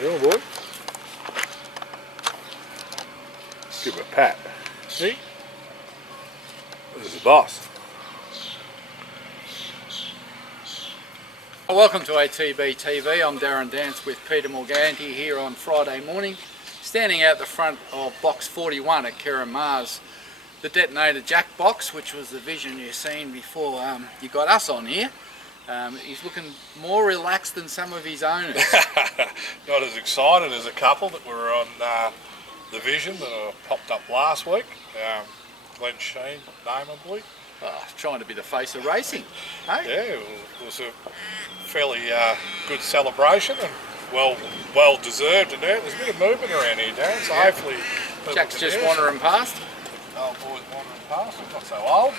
Here, boy. Give him a pat. See? This is the boss. Welcome to ATB TV. I'm Darren Dance with Peter Morganti here on Friday morning, standing out the front of box 41 at Kerr & Mars, the Detonator Jack box, which was the vision you've seen before you got us on here. He's looking more relaxed than some of his owners. Not as excited as a couple that were on the vision that popped up last week. Glenn Sheen, name I believe. Trying to be the face of racing. Hey? Yeah, it was a fairly good celebration and well deserved. And there's a bit of movement around here, Darren, so hopefully Jack's just wandering past. Old boy's wandering past, he's not so old.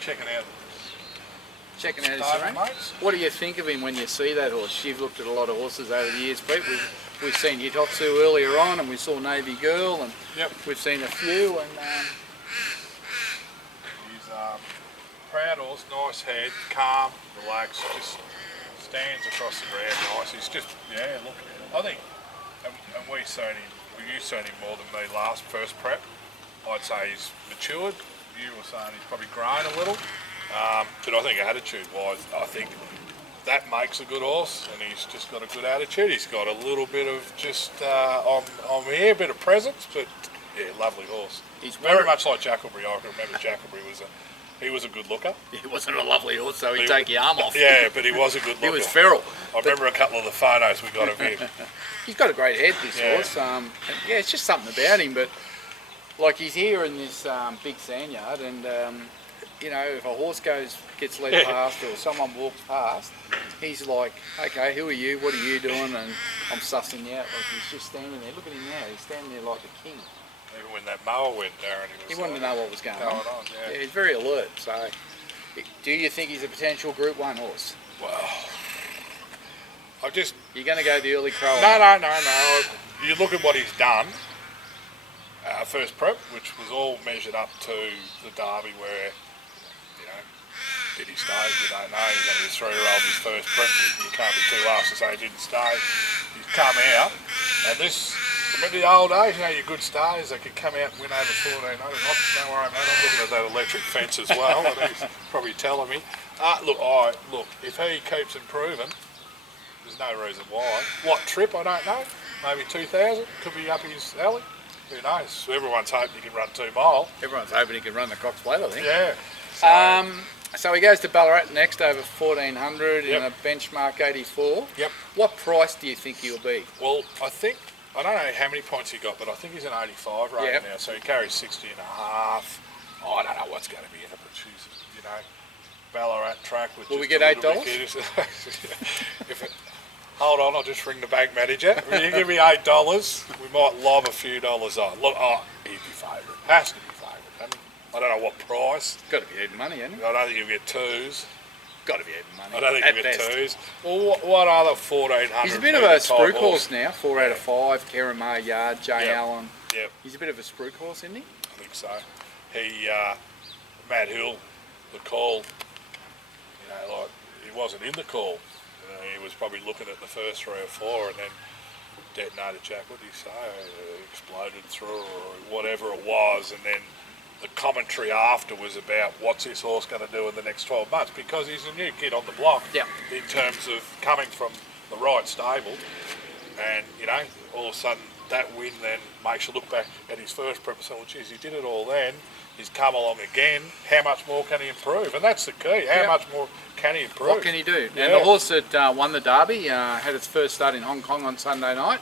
Checking out his surroundings. What do you think of him when you see that horse? You've looked at a lot of horses over the years, Pete. We've seen Hitotsu earlier on, and we saw Navy Girl, and we've seen a few. And he's proud horse, nice head, calm, relaxed, just stands across the ground nice. He's just, look, I think, and you've seen him more than me first prep. I'd say he's matured. You were saying he's probably grown a little. But I think attitude-wise, I think that makes a good horse, and he's just got a good attitude. He's got a little bit of just, I'm here, a bit of presence, but yeah, lovely horse. He's very much like Jackelbury. I can remember Jackelbury was a good looker. He wasn't a lovely horse, so he'd take your arm off. Yeah, but he was a good looker. He was feral. I remember a couple of the photos we got of him. He's got a great head, this horse. It's just something about him, but like he's here in this big sand yard, and you know, if a horse gets led past or someone walks past, he's like, okay, who are you? What are you doing? And I'm sussing you out. Like he's just standing there. Look at him now. He's standing there like a king. Even when that mower went, Darren, he wanted to know what was going on. Yeah, he's very alert. So, do you think he's a potential Group 1 horse? Well, You're going to go the early crow? No. You look at what he's done. First prep, which was all measured up to the Derby, where did he stay? We don't know. He's only a 3-year-old, his first prep. You can't be too harsh to say he didn't stay. He's come out, and remember the old days, your good stars, they could come out and win over 1400. Don't worry, mate, I'm looking at that electric fence as well, and he's probably telling me. Look, if he keeps improving, there's no reason why. What trip, I don't know. Maybe 2000, could be up his alley. Who knows? Everyone's hoping he can run 2 mile. Everyone's hoping he can run the Cox Plate, I think. Yeah. So he goes to Ballarat next over 1400 in a benchmark 84. Yep. What price do you think he'll be? Well, I don't know how many points he got, but I think he's an 85 right now, so he carries 60 and a half. I don't know what's going to be in it, but Ballarat track. Will we get $8? Hold on, I'll just ring the bank manager. If you give me $8, we might lob a few dollars on. Look, he'd be favourite. Has to be favourite. I don't know what price. Got to be even money, hasn't it? I don't think you'll get 2s. Got to be even money. I don't think you'll get 2s. Well, what other 1400? He's a bit of a spruik horse now. 4 out of 5. Kerr & Yard, Jay Allen. Yep. He's a bit of a spruik horse, isn't he? I think so. Matt Hill, the call. He wasn't in the call. He was probably looking at the first 3 or 4, and then Detonator Jack, what did he say? Exploded through, or whatever it was, and then the commentary after was about what's this horse going to do in the next 12 months, because he's a new kid on the block in terms of coming from the right stable, and all of a sudden that win then makes you look back at his first prep and say, well, geez, he did it all then, he's come along again, how much more can he improve? And that's the key, how much more can he improve? What can he do? And the horse that won the Derby had its first start in Hong Kong on Sunday night.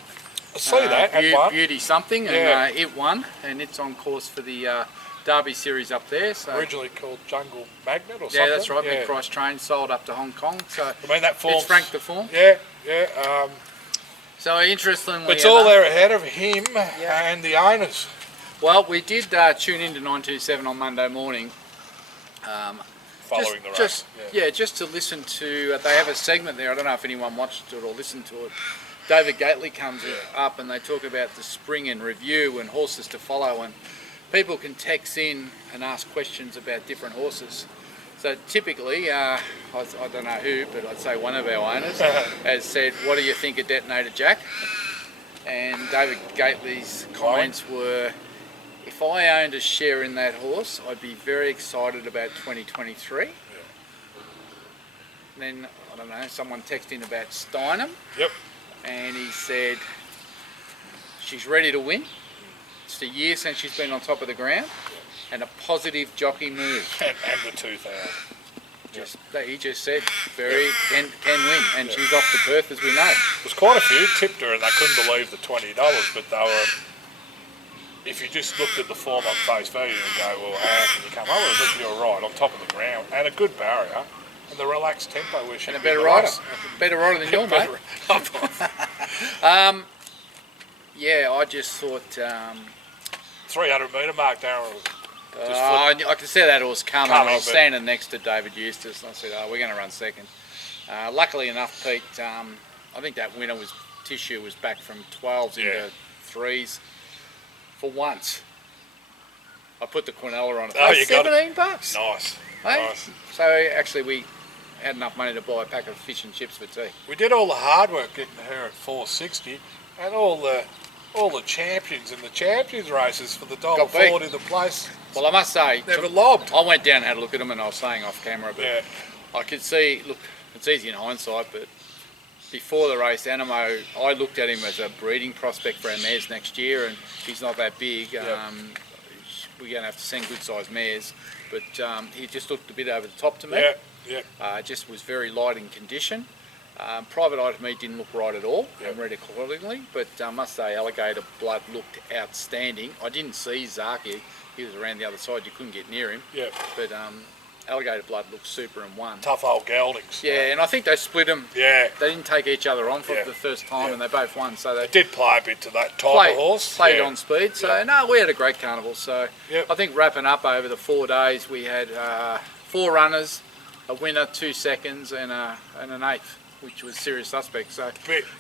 I see that, and won. Beauty something, and it won, and it's on course for the Derby series up there. So originally called Jungle Magnet or something. Yeah, that's right. Mid-price train sold up to Hong Kong. So that form. It's franked the form. Yeah. So interestingly, it's all there ahead of him and the owners. Well, we did tune into 927 on Monday morning. Following the race. Just to listen to. They have a segment there. I don't know if anyone watched it or listened to it. David Gately comes up and they talk about the spring and review and horses to follow, and people can text in and ask questions about different horses. So typically, I don't know who, but I'd say one of our owners has said, "What do you think of Detonator Jack?" And David Gately's comments were, "If I owned a share in that horse, I'd be very excited about 2023." And then, I don't know, someone texted in about Steinem. Yep. And he said, "She's ready to win. It's a year since she's been on top of the ground, and a positive jockey move." And the 2000. He just said, can win, and she's off to Perth, as we know. There's quite a few tipped her and they couldn't believe the $20, but they were, if you just looked at the form on face value and go, well, how can you come up with it? You're right, on top of the ground, and a good barrier, and the relaxed tempo where she And a better rider. Better rider than your mate. Yeah, I just thought... 300 metre mark, Darren. I could see that horse coming. I was standing next to David Eustace and I said, "Oh, we're going to run second." Luckily enough, Pete, I think that winner was Tissue was back from 12s into 3s for once. I put the Quinella on it. Oh, you got $17. Nice. Hey? Nice. So actually we had enough money to buy a pack of fish and chips for tea. We did all the hard work getting her at 460 and all the champions in the champions races for the $1.40 the place. Well, I must say, Never lobbed. I went down and had a look at them, and I was saying off camera, but I could see, look, it's easy in hindsight, but before the race, Animo, I looked at him as a breeding prospect for our mares next year, and he's not that big. We're going to have to send good sized mares, but he just looked a bit over the top to me. Just was very light in condition. Private Eye to me didn't look right at all and read accordingly, but I must say Alligator Blood looked outstanding. I didn't see Zaki, he was around the other side, you couldn't get near him, but Alligator Blood looked super and won. Tough old geldings. Yeah, and I think they split them. Yeah. They didn't take each other on for the first time and they both won. So they did play a bit to that type of horse. Played on speed, so no, we had a great carnival. So I think wrapping up over the 4 days, we had 4 runners, a winner, 2 seconds and an eighth, which was Serious Suspect. So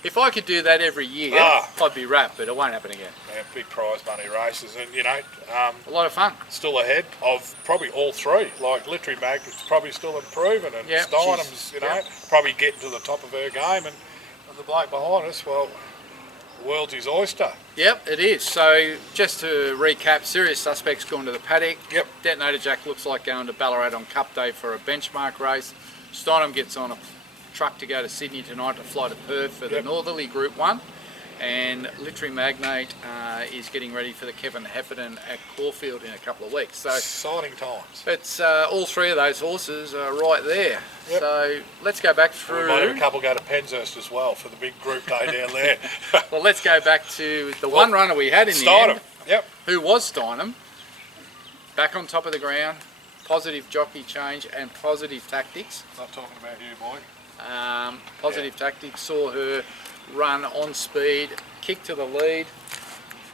if I could do that every year, I'd be wrapped, but it won't happen again. Yeah, big prize money races, and you know, a lot of fun. Still ahead of probably all 3. Like Literary Magnet's probably still improving, and Steinem's, you know, probably getting to the top of her game, and the bloke behind us, well, the world's his oyster. Yep, it is. So just to recap, Serious Suspect's gone to the paddock. Detonator Jack looks like going to Ballarat on Cup Day for a benchmark race. Steinem gets on a truck to go to Sydney tonight to fly to Perth for the Northerly Group 1, and Literary Magnate is getting ready for the Kevin Heffernan at Caulfield in a couple of weeks. So exciting times. It's all 3 of those horses are right there. So let's go back through. We might have a couple go to Penshurst as well for the big group day down there. Well, let's go back to the one runner we had in Steinem. the end. Who was Steinem? Back on top of the ground, positive jockey change and positive tactics. Not talking about you, boy. Positive tactics, saw her run on speed, kick to the lead.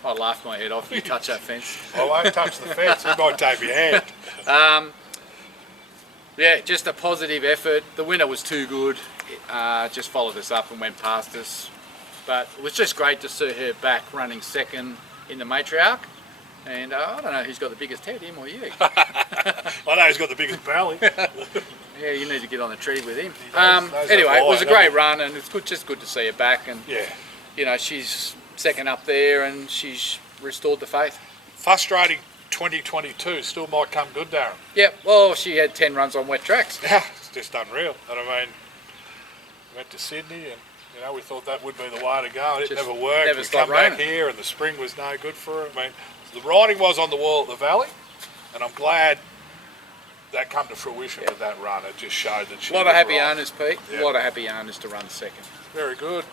I laughed my head off. You touch that fence. I won't touch the fence. You might take your hand. Yeah, just a positive effort. The winner was too good. Just followed us up and went past us. But it was just great to see her back running second in the matriarch. And I don't know who's got the biggest head, him or you. I know who's got the biggest belly. Yeah, you need to get on the tree with him. Anyway, it was a great run, and it's just good to see her back. And you know, she's second up there, and she's restored the faith. Frustrating 2022 still might come good, Darren. Yep. Well, she had 10 runs on wet tracks. Yeah, it's just unreal. And I mean, went to Sydney, and you know, we thought that would be the way to go. It never worked. Never we stopped come back raining. here, and the spring was no good for her. I mean, the writing was on the wall at the Valley, and I'm glad that come to fruition with that run. It just showed that she was was a lot of happy right. owners, Pete. A lot of happy owners to run second. Very good.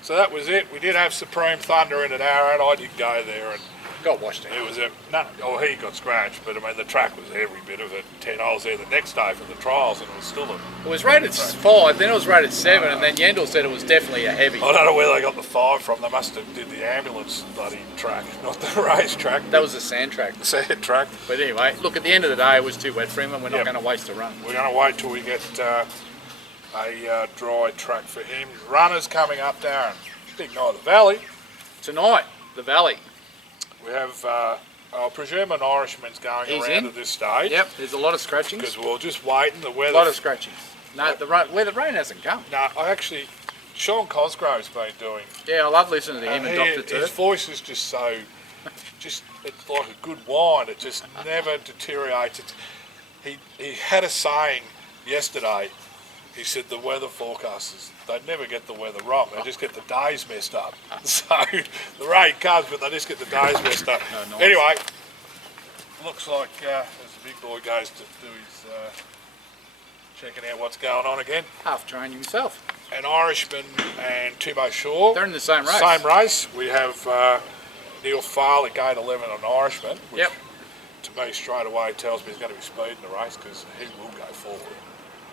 So that was it. We did have Supreme Thunder in at Arrowhead. I did go there, and Got washed out. it was he got scratched, but I mean the track was every bit of it. 10 holes there the next day for the trials, and it was still a. It was rated 5, then it was rated 7, and then Yendel said it was definitely a heavy. I don't know where they got the 5 from. They must have did the ambulance bloody track, not the race track. That was a sand track. The sand track. But anyway, look, at the end of the day, it was too wet for him, and we're not going to waste a run. We're going to wait till we get a dry track for him. Runners coming up, Darren. Big night of the Valley. Tonight, the Valley. We have a I presume an Irishman's going He's around in. at this stage. Yep, there's a lot of scratchings. Because we're just waiting. The A weather. lot of scratchings. No, where the rain hasn't come. No, Sean Cosgrove's been doing. Yeah, I love listening to him and Dr. His Turf. voice is just so, it's like a good wine. It just never deteriorates. He had a saying yesterday. He said the weather forecasters, they never get the weather wrong. They just get the days messed up. So the rain comes, but they just get the days messed up. Oh, nice. Anyway, looks like as the big boy goes to do his checking out what's going on again. Half trained himself. An Irishman and Timo Shaw. They're in the same race. Same race. We have Neil Farley, gate 11, an Irishman. Which Yep. to me straight away tells me he's going to be speeding the race because he will go forward.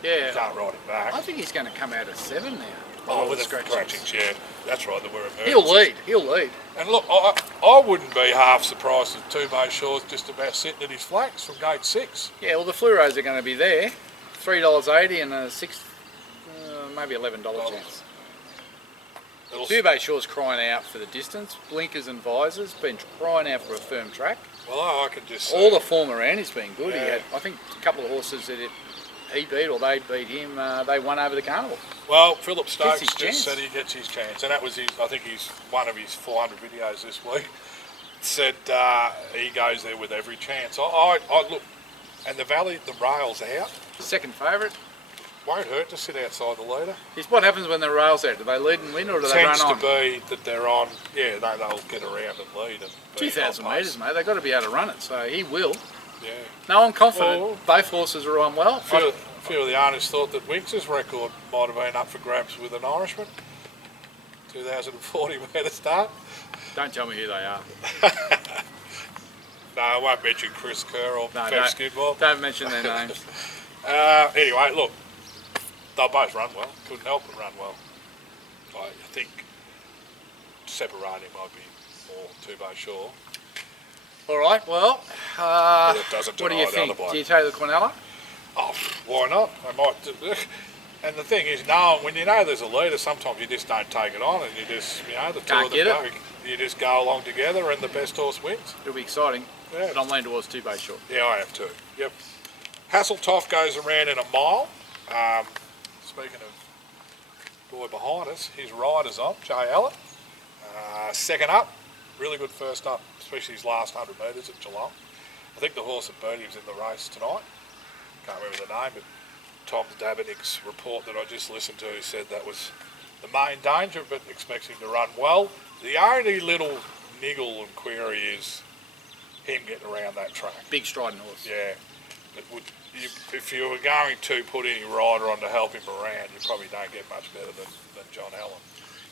You Yeah. can't ride him back. I think he's going to come out of 7 now. Oh, with the scratchings. scratchings, yeah. That's right, that we're emergency. He'll lead. And look, I wouldn't be half surprised if Timo Shaw's just about sitting at his flanks from gate 6. Yeah, well, the fluoros are going to be there. $3.80 and a maybe $11 chance. Dubé Shaw's crying out for the distance. Blinkers and visors, been crying out for a firm track. Well, I can just say, All the form around he's been good. Yeah. He had, I think, a couple of horses that he beat or they beat him. They won over the carnival. well, Philip Stokes his just chance. said he gets his chance, and that was I think one of his 400 videos this week. Said he goes there with every chance. I look, and the rail's out. Second favourite. Won't hurt to sit outside the leader. Is what happens when the rail's out? Do they lead and win or do they run Tends on? to be that they're on. Yeah, they'll get around and lead. And 2,000 metres, mate. They've got to be able to run it, so he will. Yeah. No, I'm confident. Well, both horses are on well. A few of the owners thought that Winks' record might have been up for grabs with an Irishman. 2040 metre start. Don't tell me who they are. No, I won't mention Chris Kerr or Fab Skidmore. Don't mention their names. Anyway, look, they'll both run well. Couldn't help but run well. I think separating might be more Timo Shaw. All right, well, But it doesn't what do deny you the other think? bloke. Do you take the Quinella? Oh, why not? I might. And the thing is, when you know there's a leader, sometimes you just don't take it on, and you just, the two Can't of them get go. it. You just go along together, and the best horse wins. It'll be exciting. Yeah. But I'm leaning towards Tubé Short. Yeah, I have too. Yep. Hasseltoff goes around in a mile. Speaking of boy behind us, his rider's on, Jay Allen. Second up, really good first up, especially his last 100 metres at Geelong. I think the horse that beat him's in the race tonight. Can't remember the name, but Tom Dabernick's report that I just listened to said that was the main danger, but expects him to run well. The only little niggle and query is him getting around that track. Big striding horse. Yeah. If you were going to put any rider on to help him around, you probably don't get much better than John Allen.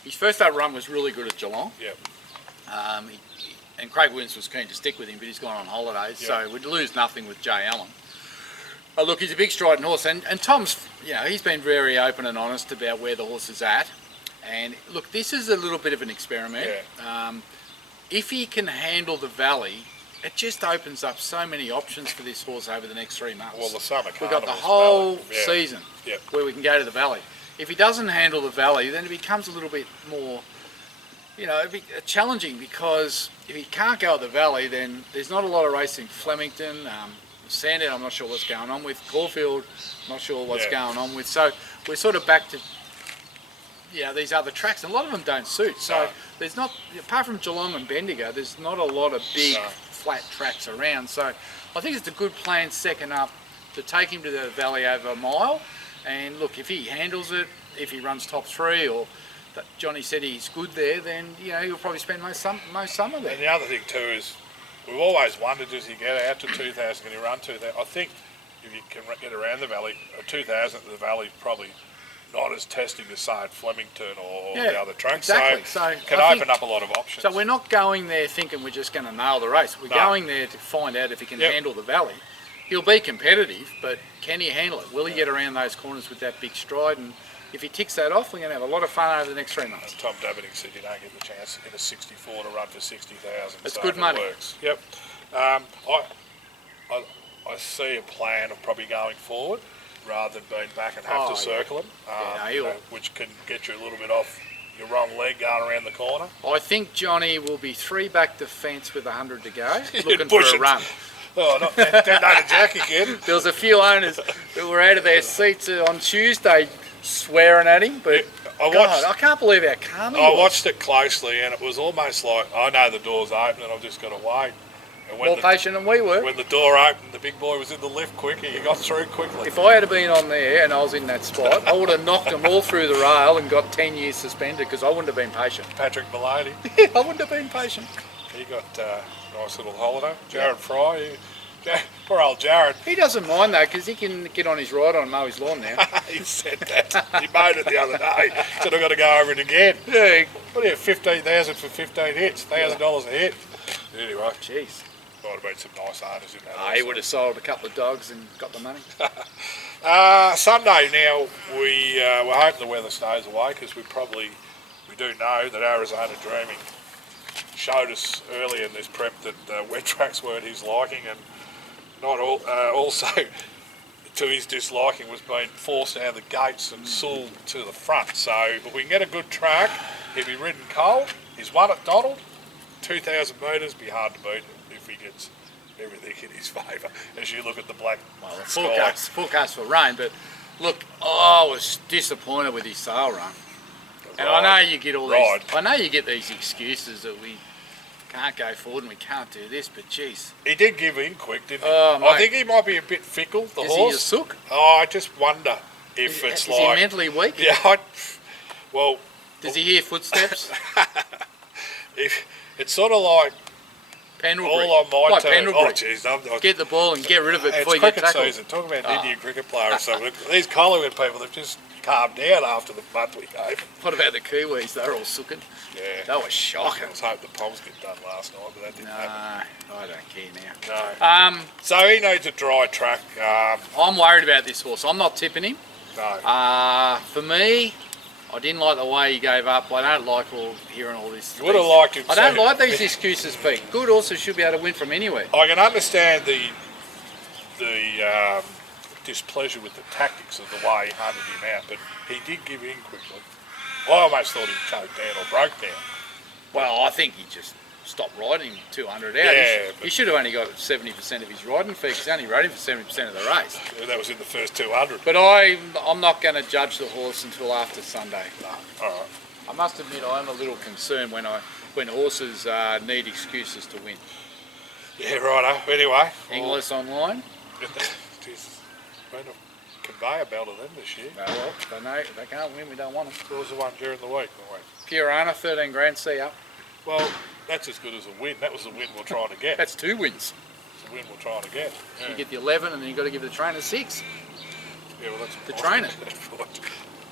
His first up run was really good at Geelong. Yep. And Craig Williams was keen to stick with him, but he's gone on holidays, so we'd lose nothing with Jay Allen. Look, he's a big striding horse, and Tom's, he's been very open and honest about where the horse is at. And look, this is a little bit of an experiment. Yeah. If he can handle the valley, it just opens up so many options for this horse over the next 3 months. Well, the summer We've got the carnival's whole valley. Yeah. season Yep. where we can go to the valley. If he doesn't handle the valley, then it becomes a little bit more, it'd be challenging, because if he can't go at the valley, then there's not a lot of racing. Flemington, Sandown, I'm not sure what's going on with. Caulfield, not sure what's going on with. So we're sort of back to these other tracks, and a lot of them don't suit. So there's not, apart from Geelong and Bendigo, there's not a lot of big flat tracks around. So I think it's a good plan second up to take him to the valley over a mile. And look, if he handles it, if he runs top 3, or that Johnny said he's good there, then he'll probably spend most summer there. And the other thing too is, we've always wondered, does he get out to 2,000? Can he run 2,000? I think if you can get around the valley, 2,000 at the valley is probably not as testing as, say, at Flemington or the other tracks. Exactly. So So it can I open up a lot of options. So we're not going there thinking we're just going to nail the race. We're going there to find out if he can handle the valley. He'll be competitive, but can he handle it? Will he get around those corners with that big stride? And if he ticks that off, we're going to have a lot of fun over the next 3 months. And Tom Dabernick said you don't get the chance in a 64 to run for 60,000. It's so good money. It works. Yep. I see a plan of probably going forward rather than being back and have to circle him, which can get you a little bit off your wrong leg going around the corner. I think Johnny will be 3 back to fence with 100 to go, You'd looking for push a it. run. Oh, not Detonator Jack again. There was a few owners who were out of their seats on Tuesday swearing at him, but I can't believe how calm he was. I watched it closely, and it was almost like, I know the door's open and I've just got to wait. And More patient than we were. When the door opened, the big boy was in the lift quicker. He got through quickly. If I had been on there and I was in that spot, I would have knocked them all through the rail and got 10 years suspended because I wouldn't have been patient. Patrick Maloney. I wouldn't have been patient. He got a nice little holiday. Jared Fry. Poor old Jared. He doesn't mind though because he can get on his ride on and mow his lawn now. He said that. He mowed it the other day. Said I've got to go over it again. Yeah. What do you have, 15,000 for 15 hits? $1,000 a hit. Anyway. Jeez. Might have been some nice owners in that. He would have sold a couple of dogs and got the money. Sunday now, we're hoping the weather stays away because we do know that Arizona Dreaming showed us early in this prep that wet tracks weren't his liking, and not all, also to his disliking was being forced out of the gates and sold to the front. So if we can get a good track, he'll be ridden cold. He's won at Donald, 2,000 metres, be hard to beat if he gets everything in his favour. As you look at the black sky. Forecast for rain, but look, I was disappointed with his sale run. And I know you get these excuses that we can't go forward and we can't do this, but geez. He did give in quick, didn't he? I think he might be a bit fickle, the horse. Is he a sook? Oh, I just wonder if Is he mentally weak? Yeah, Does he hear footsteps? It's sort of like Pendlebury. all on my Like turn. Pendlebury. Oh, jeez. Get the ball and get rid of it before you it's get tackled. cricket season. Talk about an Indian cricket player or something. These Collingwood people have just calmed down after the month we gave. What about the Kiwis? They're all sooking. Yeah. That was shocking. I was hoping the Poms get done last night, but that didn't happen. No, I don't care now. No. So he needs a dry track. I'm worried about this horse. I'm not tipping him. No. For me, I didn't like the way he gave up. I don't like hearing all this. You would have liked him. I don't like these excuses, Pete. Good horses should be able to win from anywhere. I can understand the displeasure with the tactics of the way he hunted him out, but he did give in quickly. I almost thought he choked down or broke down. Well, I think he just stopped riding 200 out. Yeah, he should have only got 70% of his riding fee because he only rode him for 70% of the race. That was in the first 200. But I'm not going to judge the horse until after Sunday. No. All right. I must admit I am a little concerned when horses need excuses to win. Yeah, righto. Anyway. Inglis online. It's been a conveyor belt of them this year. Well, they can't win, we don't want them. What was the one during the week? Purana, 13 grand, see up. Well, that's as good as a win. That was the win we're trying to get. That's 2 wins. It's the win we're trying to get. Yeah. You get the 11 and then you've got to give the trainer 6. Yeah, well, that's the trainer.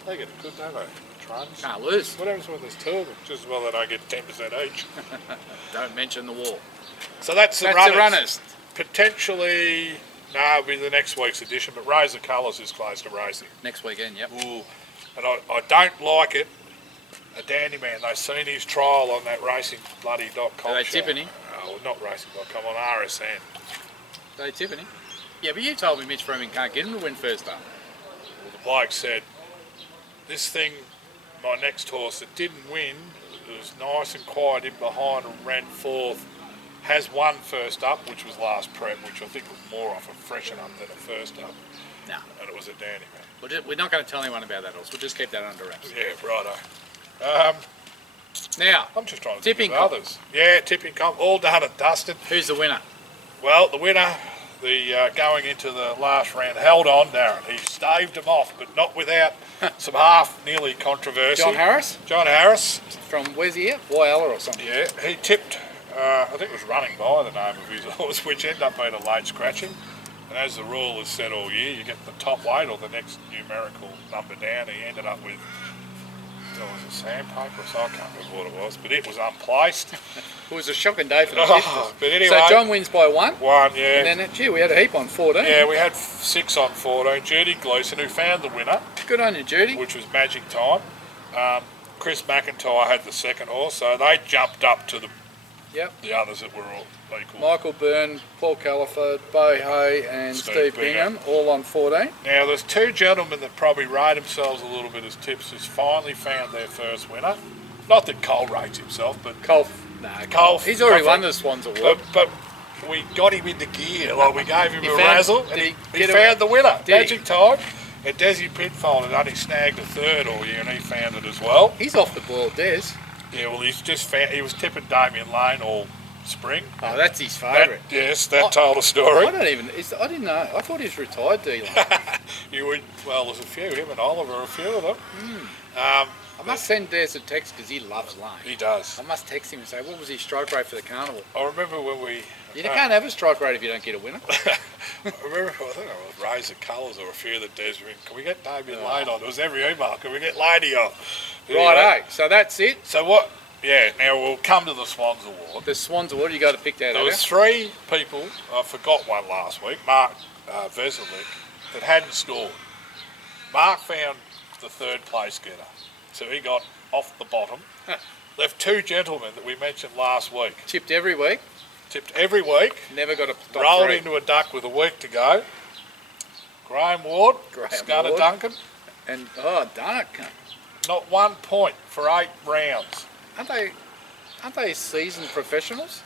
They get a good, don't they? Trainers. Can't lose. What happens when there's 2 of them? Just as well that I get 10% each. Don't mention the wall. So that's the runners. The runners. Potentially, no, it'll be the next week's edition, but Razor Colours is close to racing. Next weekend, yep. Ooh. And I don't like it. A dandy man, they've seen his trial on that racing.com. Are they tipping him? Oh, not racing.com, on RSN. Are they tipping him? Yeah, but you told me Mitch Freeman can't get him to win first up. Well, the bloke said, this thing, my next horse that didn't win, it was nice and quiet in behind and ran 4th, has won first up, which was last prep, which I think was more off a freshen up than a first up. No. And it was a dandy man. We're not going to tell anyone about that horse. We'll just keep that under wraps. Yeah, righto. Now, I'm just trying to tipping think of others. Yeah, tipping comp, all done and dusted. Who's the winner? Well, the winner, going into the last round, held on, Darren. He staved him off, but not without some nearly controversy. John Harris? John Harris. From where's he at? Whyalla or something? Yeah, he tipped, I think it was Running By, the name of his horse, which ended up being a late scratching. And as the rule has said all year, you get the top weight or the next numerical number down. He ended up with, was it sandpaper or so? I can't remember what it was, but it was unplaced. It was a shocking day for the tippers. But anyway, so John wins by 1? 1, yeah. And then, gee, we had a heap on 14. Yeah, we had 6 on 14. Judy Gleeson, who found the winner. Good on you, Judy. Which was Magic Time. Chris McIntyre had the second horse, so they jumped up to the Yep. The others that were all equal. Michael Byrne, Paul Calliford, Bo Hay and Steve Bingham, all on 14. Now there's two gentlemen that probably rate themselves a little bit as tips who's finally found their first winner. Not that Cole rates himself, but Cole. He's already won the Swans Award. But we got him into gear. Like we gave him a found, razzle, and he found the winner. Magic time. And Desi Pinfold had only snagged a third all year, and he found it as well. He's off the boil, Des. Yeah, well, he was tipping Damien Lane all spring. Oh, that's his favourite. Yes, that told a story. I didn't know. I thought he was retired, Dylan. Well, there's a few. Him and Oliver, a few of them. I must send Des a text because he loves Lane. He does. I must text him and say, what was his strike rate for the carnival? I remember when we... You can't have a strike rate if you don't get a winner. I remember, I think it was Razor Colours or a few that Des were in. Can we get Damien Lane on? It was every email. Can we get Laney on? Righto. So that's it. So what... Yeah, now we'll come to the Swans Award. The Swans Award, you got to pick that out. There was three people, I forgot one last week, Mark Veselick, that hadn't scored. Mark found the third place getter, so he got off the bottom. Left two gentlemen that we mentioned last week. Tipped every week. Never got a top rolled three. into a duck with a week to go. Graham Ward, Scudder Duncan. And, Duncan. Not 1 point for 8 rounds. Aren't they seasoned professionals?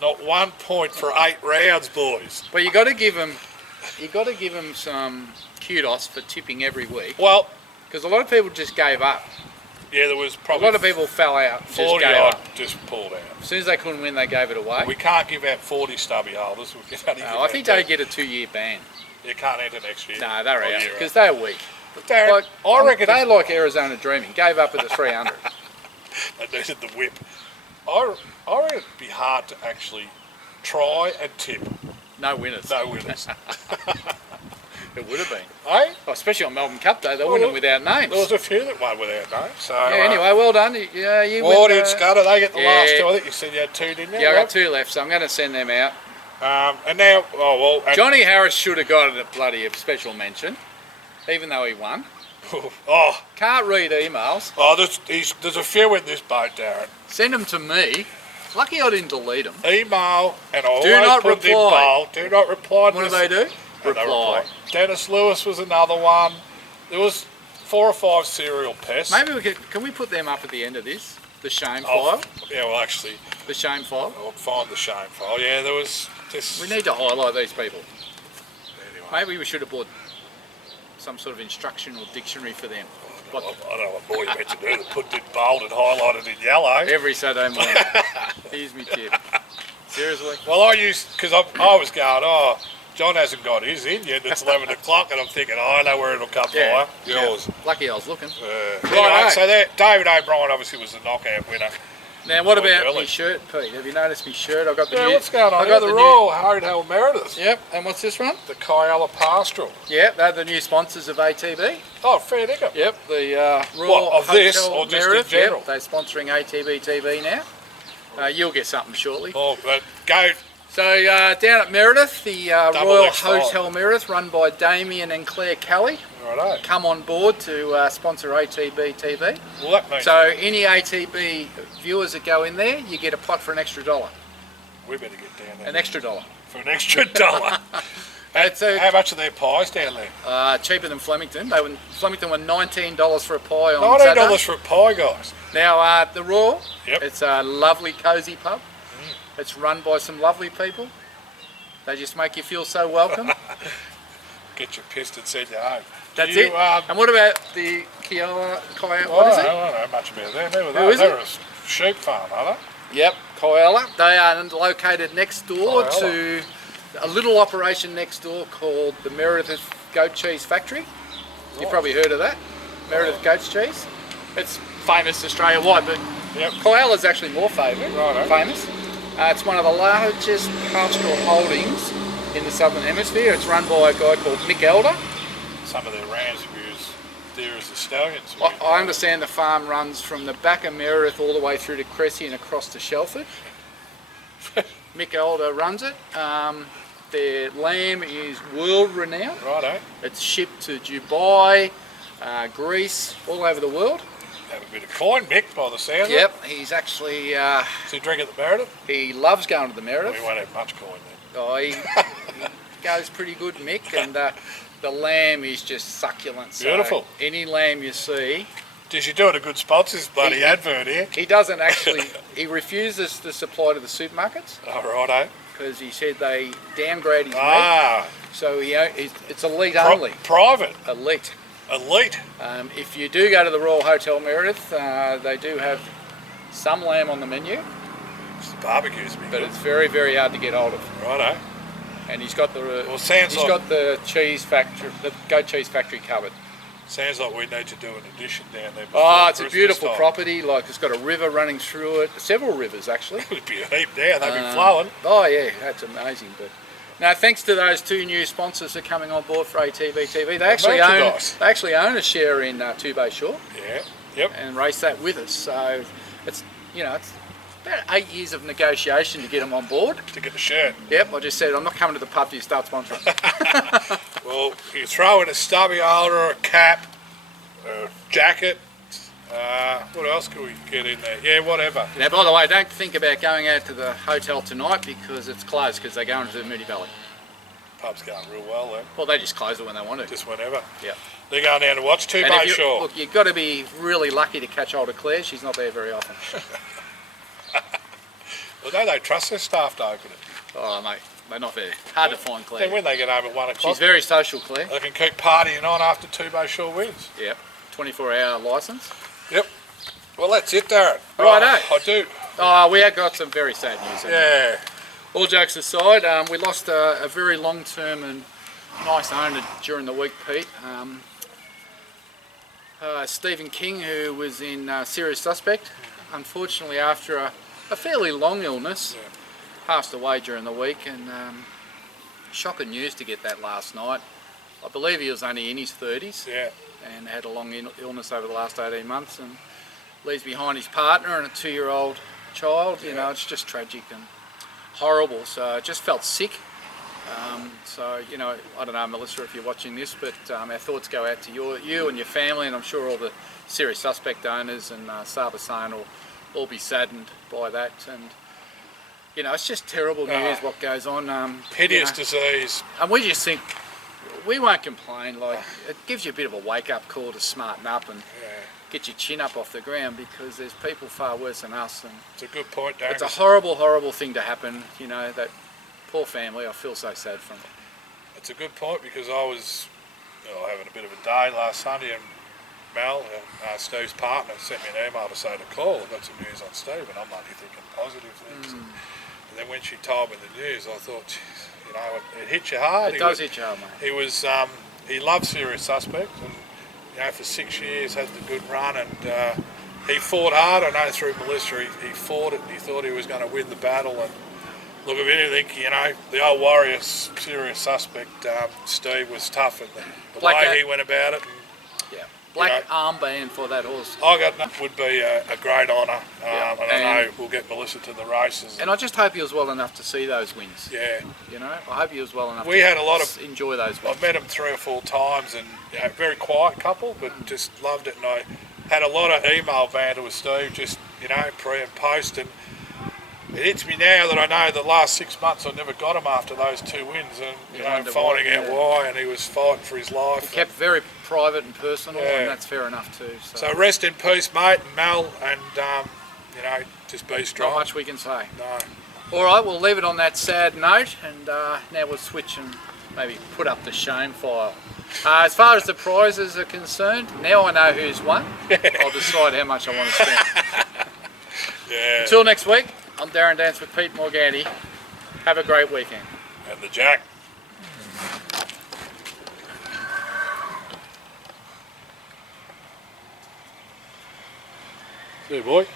Not 1 point for 8 rounds, boys. But you got to give them some kudos for tipping every week. Well, because a lot of people just gave up. Yeah, there was probably a lot of people fell out. 40 odd just pulled out. As soon as they couldn't win, they gave it away. We can't give out 40 stubby holders. We can only give I think they get a 2-year ban. You can't enter next year. No, they're out because they're weak. But Darren, I reckon they like Arizona Dreaming. Gave up at the 300. They needed the whip. I reckon it'd be hard to actually try and tip. No winners. It would have been. Eh? Oh, especially on Melbourne Cup Day, they winning without names. There was a few that won without names. So, anyway, well done. You Ward and Scudder, they get the last two. I think you said you had 2, didn't you? Yeah, I got 2 left, so I'm going to send them out. And now, Johnny Harris should have got a bloody special mention, even though he won. Can't read emails. There's a few in this boat, Darren. Send them to me. Lucky I didn't delete them. Email, and I do not reply. Do not reply. What do they do? Reply. Dennis Lewis was another one. There was 4 or 5 serial pests. Maybe can we put them up at the end of this? The shame file? Yeah, well, actually... The shame file? I'll find the shame file. Yeah, there was this... We need to highlight these people. Anyway. Maybe we should have bought some sort of instructional dictionary for them. I don't know what more you meant to do. They put it bold and highlighted in yellow. Every Saturday morning. Here's me tip. Seriously? Well, because I was going, John hasn't got his in yet. It's 11 o'clock, and I'm thinking, I know where it'll come by. Yours. Lucky I was looking. Anyway, so David O'Brien obviously was the knockout winner. Now, what about my shirt, Pete? Have you noticed my shirt? I've got the what's going on? I got the Royal Hotel Meredith. Yep, and what's this one? The Kyalla Pastoral. Yep, they're the new sponsors of ATB. Oh, fair dinkum. Yep, the Royal of Hotel this or just Meredith. in general? Yep, they're sponsoring ATB TV now. You'll get something shortly. Oh, but go. So down at Meredith, the Royal X5. Hotel Meredith, run by Damien and Claire Kelly. Righto. Come on board to sponsor ATB TV. Well, that means so any ATB viewers that go in there, you get a pot for an extra $1. We better get down there. An extra $1. For an extra $1. How much are their pies down there? Cheaper than Flemington. Flemington were $19 for a pie on $19 Saturday. for a pie, guys. Now the Royal, Yep. It's a lovely, cosy pub. It's run by some lovely people. They just make you feel so welcome. Get you pissed and send you home. That's it. And what about the Kyalla? What is it? I don't know much about them. Who is it? They're a sheep farm, are they? Yep, Kyalla. They are located next door to a little operation next door called the Meredith Goat Cheese Factory. You've probably heard of that. Meredith Goat Cheese. It's famous Australia-wide, but Kyalla's actually more famous. It's one of the largest pastoral holdings in the Southern Hemisphere. It's run by a guy called Mick Elder. Some of their rams were used there as the stallions. I understand the farm runs from the back of Meredith all the way through to Cressy and across to Shelford. Mick Elder runs it. Their lamb is world renowned. Righto. It's shipped to Dubai, Greece, all over the world. have a bit of coin, Mick, by the sound of it. Yep, he's actually, Does he drink at the Meredith? he loves going to the Meredith. We won't have much coin then. Oh, he goes pretty good, Mick, and the lamb is just succulent. So Beautiful. any lamb you see. Does you do it a good sponsor, this bloody advert here? He doesn't actually, he refuses to supply to the supermarkets Oh, righto. because he said they downgrade his meat. Ah, So it's elite only. private, Elite. elite. If you do go to the Royal Hotel Meredith, they do have some lamb on the menu, It's the barbecues, but it's very, very hard to get hold of. righto. And he's got the sounds like the cheese factory, the goat cheese factory covered. sounds like we need to do an addition down there. Oh, it's a Christmas beautiful time. property. Like it's got a river running through it, several rivers actually. It'd be a heap there. They'd be flowing. Oh yeah, that's amazing. But now, thanks to those two new sponsors that are coming on board for ATB TV, they actually own a share in Two Bay Shore. Yeah. Yep. And race that with us. So it's it's about 8 years of negotiation to get them on board. To get the shirt. Yep, I just said I'm not coming to the pub till you start sponsoring. Well, you throw in a stubby holder, a cap, a jacket. What else can we get in there? Yeah, whatever. Now, by the way, don't think about going out to the hotel tonight because it's closed because they're going to the Moody Valley. Pub's going real well then. Well, they just close it when they want to. Just whenever. Yeah. They're going down to watch Two And Bay if you- Shore. Look, you've got to be really lucky to catch hold of Claire. She's not there very often. Well, don't they trust their staff to open it? Oh, mate, they're not very hard to find Then Claire. when they get home at 1 o'clock, She's very social, Claire. they can keep partying on after Two Bay Shore wins. Yep. 24-hour licence. Yep. Well, that's it, Darren. Righto. I do. Oh, we have got some very sad news. Yeah. All jokes aside, we lost a very long-term and nice owner during the week, Pete. Stephen King, who was in serious suspect, unfortunately after a fairly long illness, passed away during the week, and shocking news to get that last night. I believe he was only in his 30s Yeah. and had a long illness over the last 18 months and leaves behind his partner and a 2-year-old child. You know, it's just tragic and horrible. So I just felt sick. So, you know, I don't know, Melissa, if you're watching this, but our thoughts go out to you and your family, and I'm sure all the serious suspect owners and Sarbasane will all be saddened by that. And, you know, it's just terrible news what goes on. Hideous you know, disease. and we just think, we won't complain. Like, it gives you a bit of a wake-up call to smarten up and get your chin up off the ground, because there's people far worse than us. And It's a good point, Darren. it's a horrible, horrible thing to happen. You know, that poor family, I feel so sad for them. It's a good point, because I was having a bit of a day last Sunday, and Mel, Steve's partner, sent me an email to say to call. I got some news on Steve, and I'm only thinking positive things. And then when she told me the news, I thought, geez, you know, it hit you hard. It does hit you hard, mate. He was, he loved Serious Suspect, and you know, for 6 years had the good run, and he fought hard. I know through Melissa, he fought it, and he thought he was going to win the battle. And look, if anything, you know, the old warrior, Serious Suspect, Steve was tough, and the way he went about it. And, Black armband for that horse. I got that would be a great honour, and I know And- we'll get Melissa to the races. And I just hope he was well enough to see those wins. Yeah, You know, I hope he was well enough we to had a lot of. enjoy those wins. I've met him 3 or 4 times, and you know, very quiet couple, but just loved it. And I had a lot of email banter with Steve, just pre and post, and it hits me now that I know the last 6 months I never got him after those 2 wins, and wonder finding why, out why, and he was fighting for his life. He kept very private and personal, Yeah. and that's fair enough too. So rest in peace, mate, and Mel, and just be strong. Not much we can say. No. All right, we'll leave it on that sad note, and now we'll switch and maybe put up the shame file. As far as the prizes are concerned, now I know who's won. I'll decide how much I want to spend. Yeah. Until next week, I'm Darren Dance with Pete Morganti. Have a great weekend. And the Jack. See you, boy.